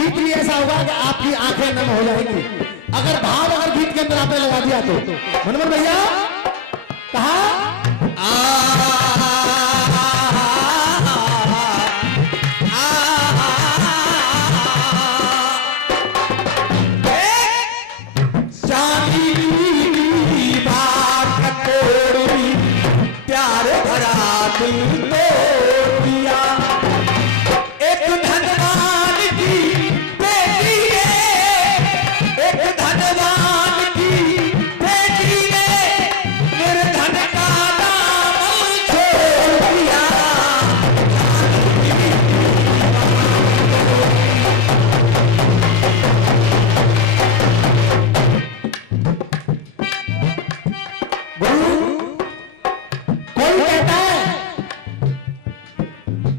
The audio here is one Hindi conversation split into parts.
गीत भी ऐसा होगा कि आपकी आंखें नम हो जाएंगी अगर भाव अगर गीत के अंदर आपने लगा दिया तो। मनोहर भैया कहा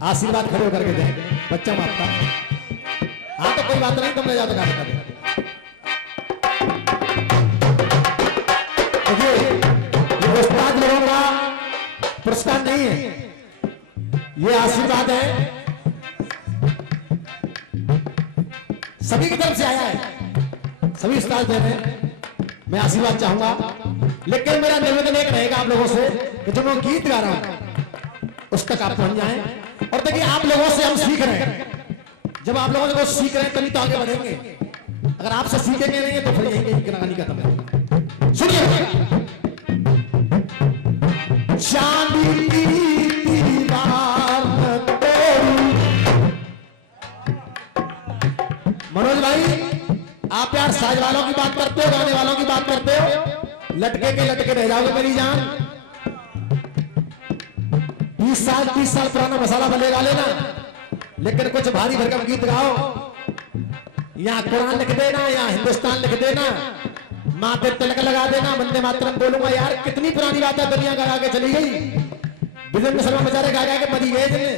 आशीर्वाद खड़े होकर के देंगे बच्चा आपका। हाँ तो कोई बात नहीं, तुम ले जाओ गाने का। देखिए ये उस्ताद लोगों का पुरस्कार नहीं है, ये आशीर्वाद है, सभी की तरफ से आया है, सभी उस्ताद दे रहे हैं। मैं आशीर्वाद चाहूंगा, लेकिन मेरा निवेदन एक रहेगा आप लोगों से कि जो मैं गीत गा रहा हूं उस तक आप पहुंच जाएं। और देखिए आप लोगों से हम सीख रहे हैं, जब आप लोगों से सीख रहे हैं तभी तो आगे बढ़ेंगे। अगर आपसे सीखेंगे नहीं तो फिर यही कहानी खत्म है। सुनिए चांदी की दीवार मनोज भाई, आप यार साज वालों की बात करते हो, गाने वालों की बात करते हो, लटके के लटके रह जाओगे मेरी जान। 20 साल पुराना मसाला बनेगा लेना, लेकिन कुछ भारी भरकम गीत गाओ। यहाँ कुरान लिख देना, यहाँ हिंदुस्तान लिख देना, माथे तिलक लगा देना, वंदे मातरम बोलूंगा। यार कितनी पुरानी बात है, दुनिया गा के चली गई। विजेंद्र शर्मा बेचारे गा के मरी गए जिन्हें।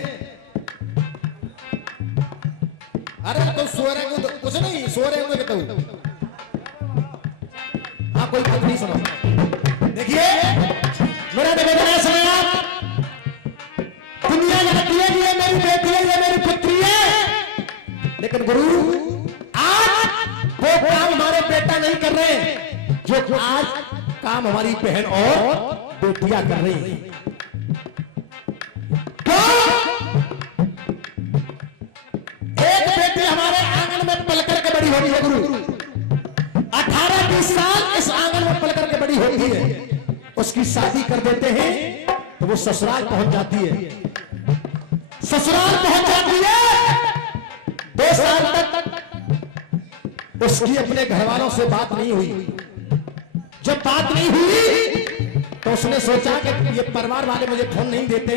अरे तो सो रहे हो, कुछ नहीं सो रहे होंगे तो हाँ कोई बात नहीं। सुनो देखिए मेरा निवेदन है, सुनिए आप। दुनिया जानती है कि ये मेरी बेटी है, ये मेरी पुत्री है, लेकिन गुरु आज वो काम हमारे बेटा नहीं कर रहे जो आज काम हमारी बहन और बेटियां कर रही हैं। एक बेटी हमारे आंगन में पल करके बड़ी होती है गुरु, 18-20 साल इस आंगन में पल करके बड़ी होती है, उसकी शादी कर देते हैं तो वो ससुराल पहुंच जाती है। ससुराल पहुंच जाती है, 2 साल तक उसकी अपने घर वालों से बात नहीं हुई। जब बात नहीं हुई तो उसने सोचा कि ये परिवार वाले मुझे फोन नहीं देते।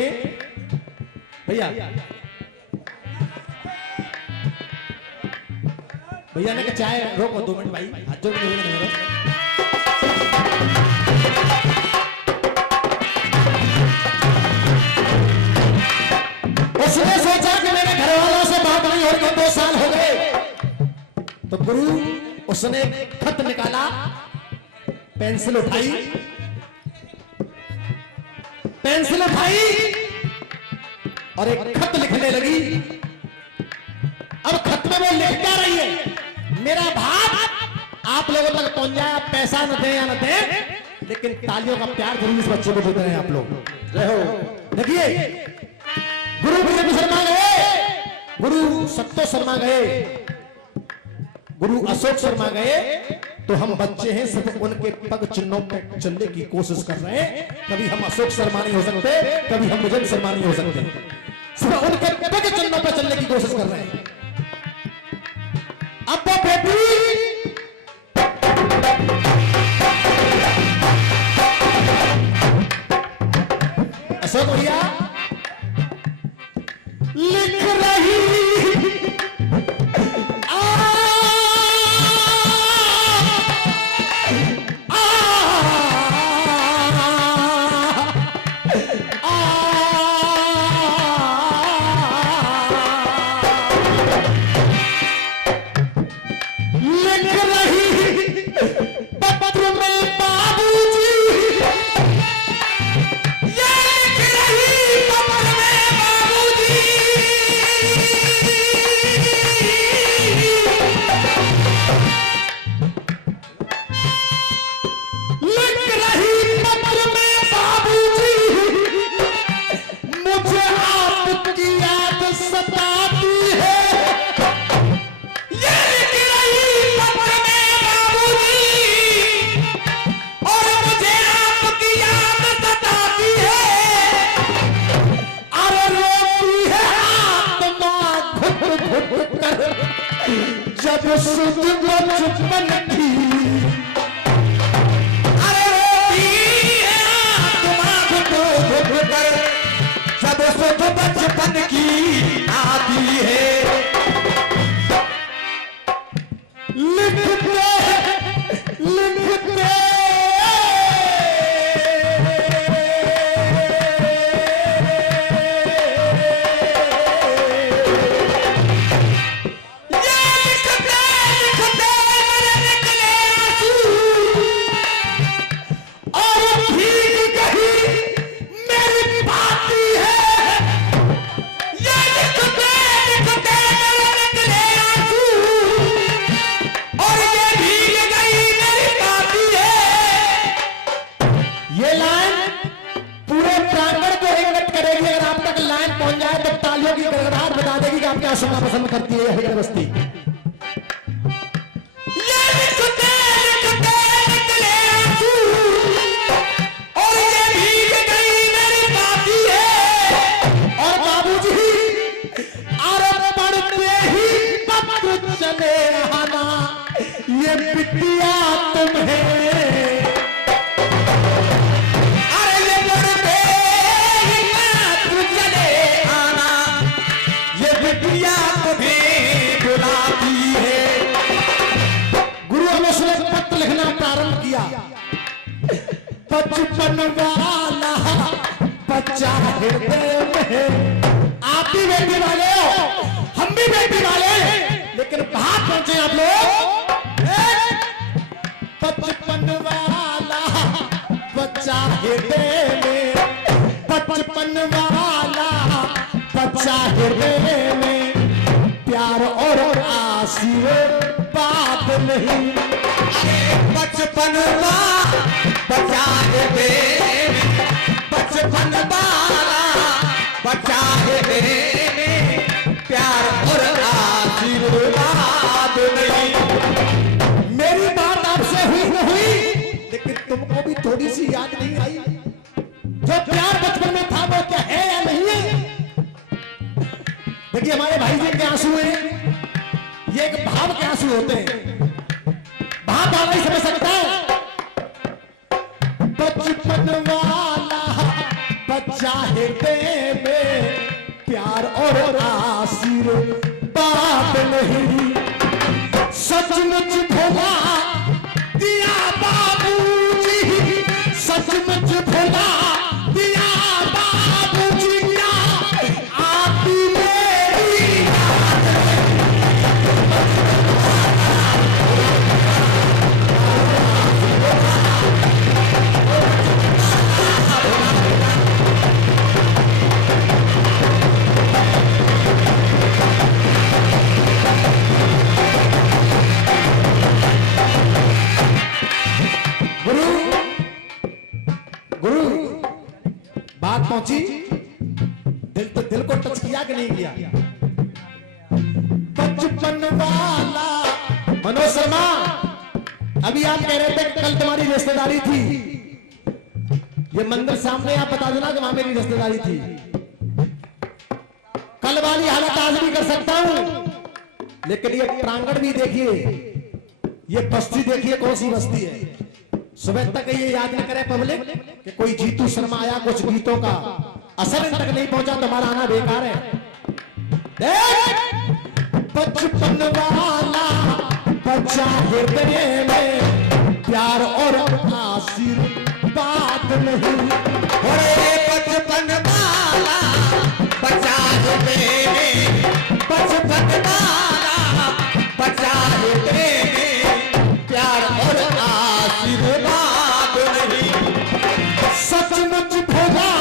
भैया भैया ने कहा चाय रोको 2 मिनट भाई, हाथ जोड़ के उसने सोचा कि मेरे घर वालों से बात नहीं हो रही, 2 साल हो गए। तो गुरु उसने खत निकाला, पेंसिल उठाई और एक खत लिखने लगी। अब खत में वो लिख क्या रही है, मेरा भाव आप लोगों तक पहुंच जाए, पैसा न दे या न दे, लेकिन तालियों का प्यार जरूर इस बच्चे को देते हैं आप लोग। देखिए गुरु विजेंद्र शर्मा गए, गुरु सत्तो शर्मा गए, गुरु अशोक शर्मा गए, तो हम बच्चे हैं, सिर्फ उनके पग चिन्हों पर चलने की कोशिश कर रहे हैं। कभी हम अशोक शर्मा नहीं हो सकते, कभी हम विजेंद्र शर्मा नहीं हो सकते, सिर्फ उनके पग चिन्हों पर चलने की कोशिश कर रहे हैं। अब वो बेटी अशोक भैया लिख रही पत्र में बाबूजी ये लिख रही सुध बचपन की सब सुध बचपन की आती है। लिखते लिखते क्या सुनना पसंद करती है हरिहर बस्ती। ये लिखते लिखते निकले आंसू और ये भीग गई मेरी बाती है। और बाबूजी अरे पढ़ते ही पत्र चले आना ये बिटिया तुम्हें। बचपन वाला बच्चा हृदय में। आप भी बेटी वाले हो, हम भी बेटी वाले, लेकिन बाहर पहुंचे आप लोग। बचपन वाला बच्चा हृदय में, बचपन वाला बच्चा हृदय में, प्यार और आशीर्वाद नहीं। बचपन बचा दे, बचपन वाला बचा दे, प्यार और आशीर्वाद नहीं। मेरी बात आपसे हुई न हुई, लेकिन तुमको भी थोड़ी सी याद नहीं आई जो प्यार बचपन में था वो क्या है या नहीं है। देखिए हमारे भाई जी के आंसू हैं, ये एक भाव के आंसू होते हैं, भाव वाला ही समझ सकता है। बचपन वाला बच्चा हृदय में, प्यार और आशीर्वाद नहीं। सचमुच भुला दिया बाबूजी, सचमुच भुला दिया बाबूजी, क्या आती मेरी पहुंची। दिल को टच किया कि नहीं किया। बचपन वाला मनोज शर्मा, अभी आप कह रहे थे कल तुम्हारी रिश्तेदारी थी, ये मंदिर सामने आप बता देना कि वहां मेरी रिश्तेदारी थी। कल वाली हालत आज भी कर सकता हूं, लेकिन ये प्रांगण भी देखिए, ये बस्ती देखिए कौन सी बस्ती है। सुबह तक ये याद न करे पब्लिक कि कोई जीतू शर्मा आया, कुछ गीतों का असर इन तक नहीं पहुंचा, तुम्हारा आना बेकार है। बचपन वाला बच्चा हृदय में, प्यार और आशीर्वाद नहीं। बचपन वाला बच्चा हृदय में, बचपन वाला बच्चा हृदय में, प्यार और आशीर्वाद नहीं। सचमुच भुला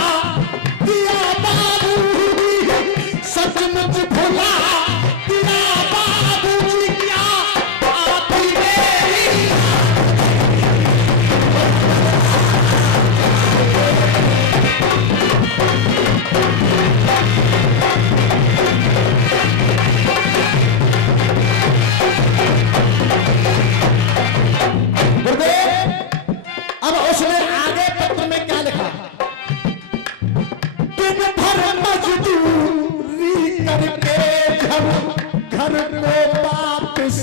दिया बाबूजी, सचमुच भुला दिया बाबूजी, क्या आती मेरी अब उसने आगे पत्र में क्या लिखा। दिन भर मजदूरी करके जब घर को वापस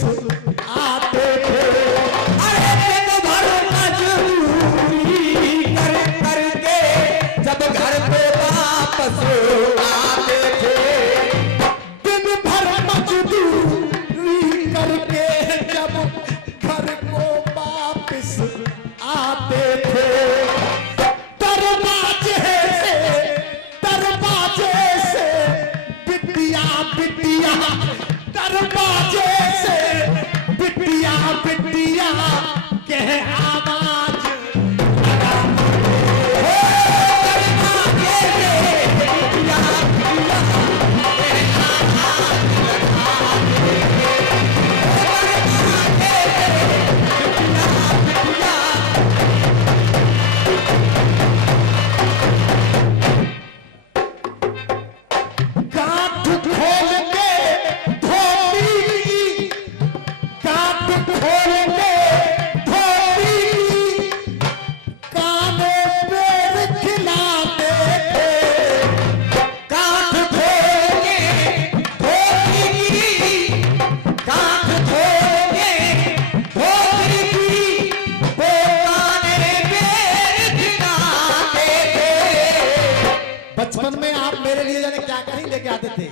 जाकर ही लेके आते थे।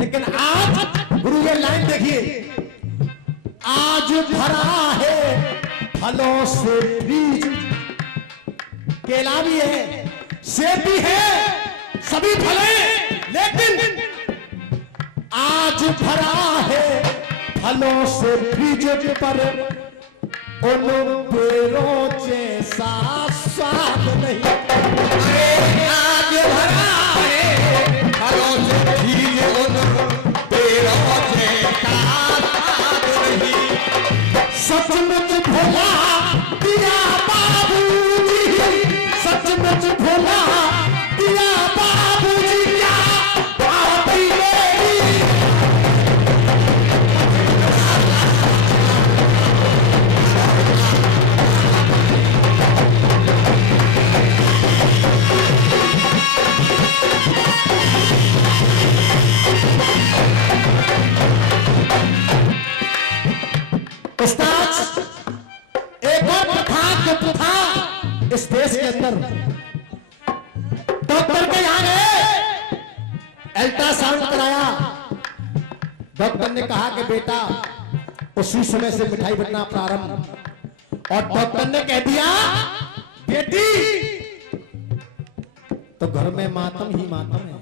लेकिन आज गुरु ये लाइन देखिए, आज भरा है फलों से बीज, केला भी है, सेब भी है, सभी फले, लेकिन आज भरा है फलों से बीज पर उन पेड़ों जैसा स्वाद नहीं। आज भरा है फलों से बीज उन पेड़ों जैसा स्वाद नहीं। सचमुच भोला दिया बाबूजी, सचमुच भोला दिया बाबूजी, क्या पापी मेरी। एक और प्रथा जो प्रथा इस देश के अंदर, डॉक्टर के यहां गए, अल्ट्रासाउंड कराया, डॉक्टर ने कहा कि बेटा उसी समय से मिठाई बंटना प्रारंभ, और डॉक्टर ने कह दिया बेटी तो घर में मातम ही मातम है,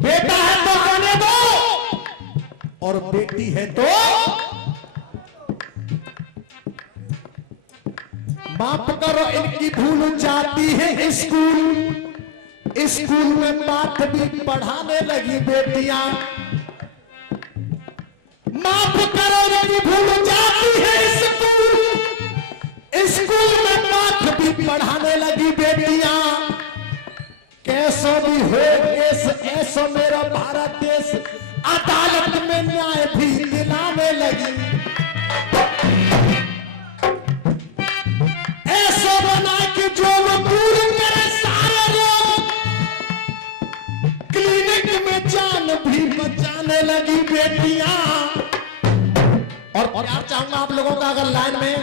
बेटा है तो आने दो और बेटी है तो माफ करो इनकी भूल जाती है स्कूल, स्कूल में पाठ भी पढ़ाने लगी बेटियां, माफ करो इनकी भूल जाती है स्कूल, स्कूल में पाठ भी पढ़ाने लगी बेटियां, कैसो भी हो केस ऐसो मेरा भारत देश, अदालत में न्याय भी दिलाने लगी, ऐसा बना कि जो दूर करे सारे लोग, क्लिनिक में जान भी बचाने लगी बेटियां। और प्यार चाहूंगा आप लोगों का, अगर लाइन में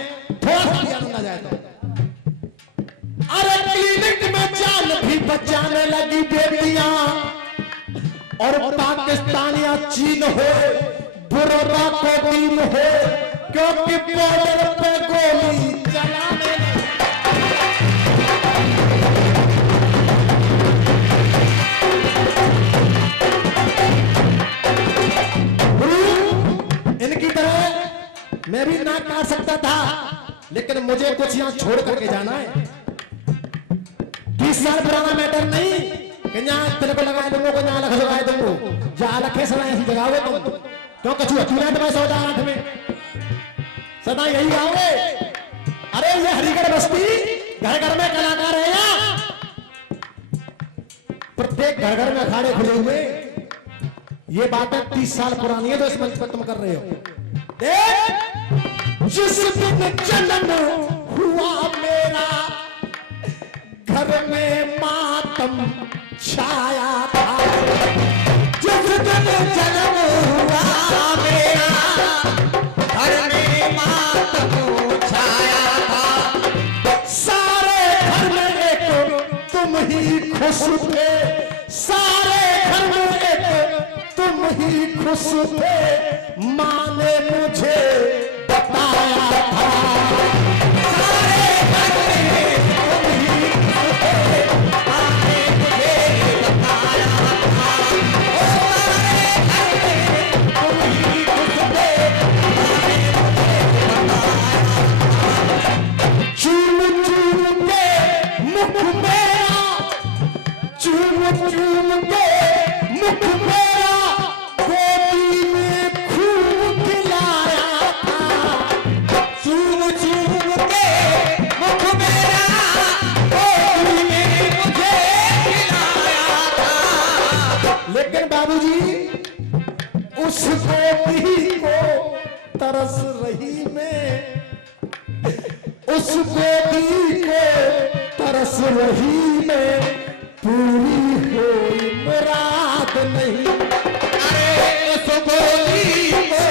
थोड़ा सा भी आनंद आ जाए तो, अरे क्लिनिक में जान भी बचाने लगी बेटियां, और पाकिस्तान या चीन हो, बुरा को दिन हो, क्योंकि बॉर्डर पे गोली चलाने इनकी तरह मैं भी ना काट सकता था, लेकिन मुझे कुछ यहां छोड़ करके जाना है। 20 साल पुराना मैटर नहीं कि यहाँ तेरे को लगाए दूंगा, को यहाँ लगा लगाए दूंगा, जहाँ रखे सदा ऐसी जगह हो तुम, क्यों कछुआ चूना तुम्हें सौदा आठ में सदा यही गाओगे। अरे ये हरिगढ़ बस्ती घर घर में कलाकार है यहाँ, प्रत्येक घर घर में अखाड़े खुले हुए, ये बातें 30 साल पुरानी है जो इस मंच पर तुम कर रहे हो। जिस दिन जन्म हुआ मेरा घर में मातम छाया था, जिस दिन जन्म हुआ मेरा घर में मातम छाया था, सारे घर में एक तुम ही खुश थे, सारे घर में एक तुम ही खुश थे, माँ ने मुझे बताया था, सारे घर में तुम ही खुश थे, माँ ने मुझे बताया था, सारे घर में तुम ही खुश थे, माँ ने मुझे बताया था। चूम चूम के मुख मेरा, चूम चूम के मुख मेरा गोदी में खूब खिलाया था, चूम चूम के मुख मेरा गोदी में मुझे खिलाया था। लेकिन बाबूजी उस गोदी को तरस रही मैं, उस गोदी को तरस रही मैं, पूरी हुई मुराद नहीं। अरे उस गोदी को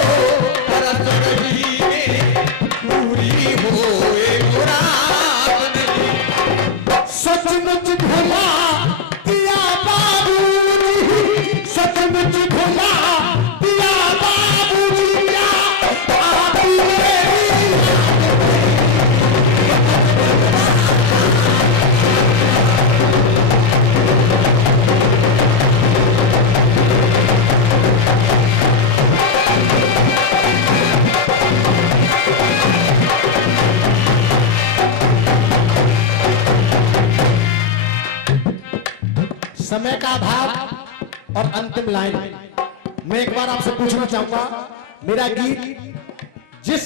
तरस रही में पूरी होए मुराद नहीं। सचमुच भुला दिया बाबू समय का अभाव और अंतिम लाइन मैं एक बार आपसे पूछना चाहूंगा, मेरा गीत जिस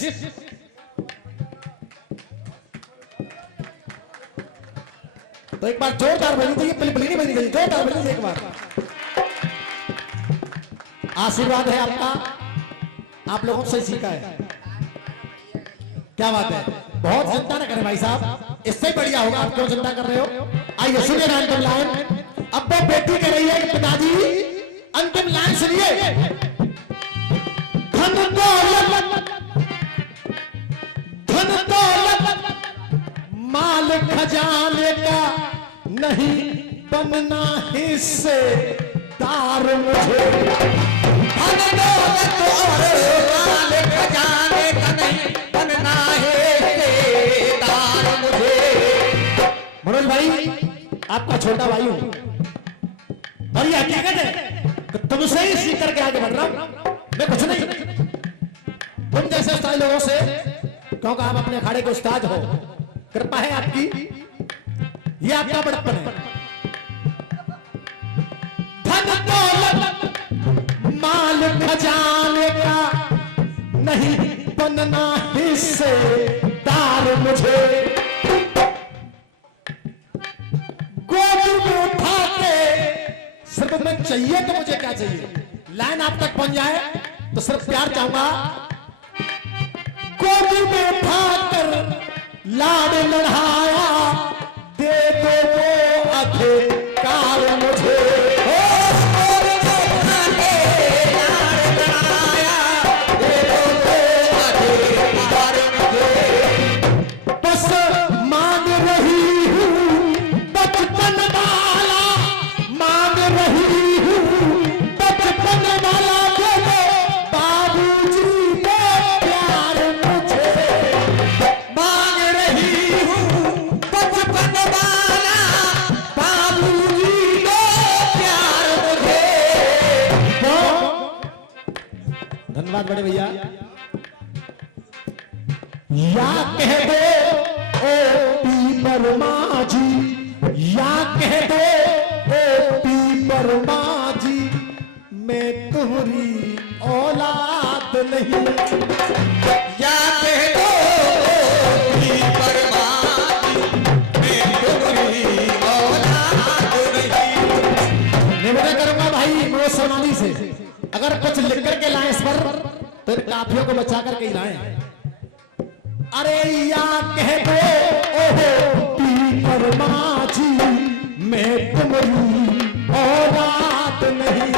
तो एक बार जोरदार बनी चाहिए, पिलपिली नहीं बनी चाहिए, जोरदार बनी चाहिए एक बार। आशीर्वाद है आपका, आप लोगों से सीखा है। क्या बात है, बहुत चिंता न करें भाई साहब, इससे बढ़िया होगा। आप क्यों चिंता कर रहे हो? आइए सुनिए अंतिम लाइन। अब वो बेटी कह रही है कि पिताजी अंतिम लाइन सुनिए। धन दौलत माल खजाने का नहीं बनना हिस्सेदार मुझे। धन दौलत और माल खजाने का नहीं बनना हिस्सेदार मुझे। मनोज भाई आपका छोटा भाई हूं और ये हकीकत है कि तुमसे ही सीख करके आगे बढ़ रहा हूं, मैं कुछ नहीं। तुम जैसे उस्ताद लोगों से, क्योंकि आप अपने अखाड़े के उस्ताद हो, कृपा है आपकी, ये आपका बड़प्पन है। धन दौलत माल खजाने का नहीं बनना हिस्सेदार मुझे। गोद में उठा के सिर्फ मैं चाहिए तो मुझे क्या चाहिए, लाइन आप तक पहुंच जाए तो सिर्फ प्यार चाहूंगा। गोद में उठाकर लाड लड़ाया, दे दो वो अधिकार मुझे। बस मांग रही हूँ बचपन वाला, मांग रही हूँ बचपन वाला, दे दो बाबूजी को प्यार मुझे। मांग रही हूँ बचपन वाला, बाबूजी को प्यार मुझे। धन्यवाद बड़े भैया। या कह दो ओ पी वर्मा जी, या कह दो ओ पी वर्मा जी, मैं तुम्हारी औलाद नहीं। या कह दो कि परमात्मा मैं तुम्हारी औलाद नहीं। निवेदन करूंगा भाई मनोज सोनाली से, अगर कुछ लिख करके लाएं इस पर तो इन काफियों को बचा करके ही लाएं। अरे या कह दो ओहो पी वर्मा जी, मैं तुम्हारी औलाद नहीं।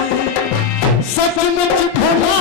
सचमुच भला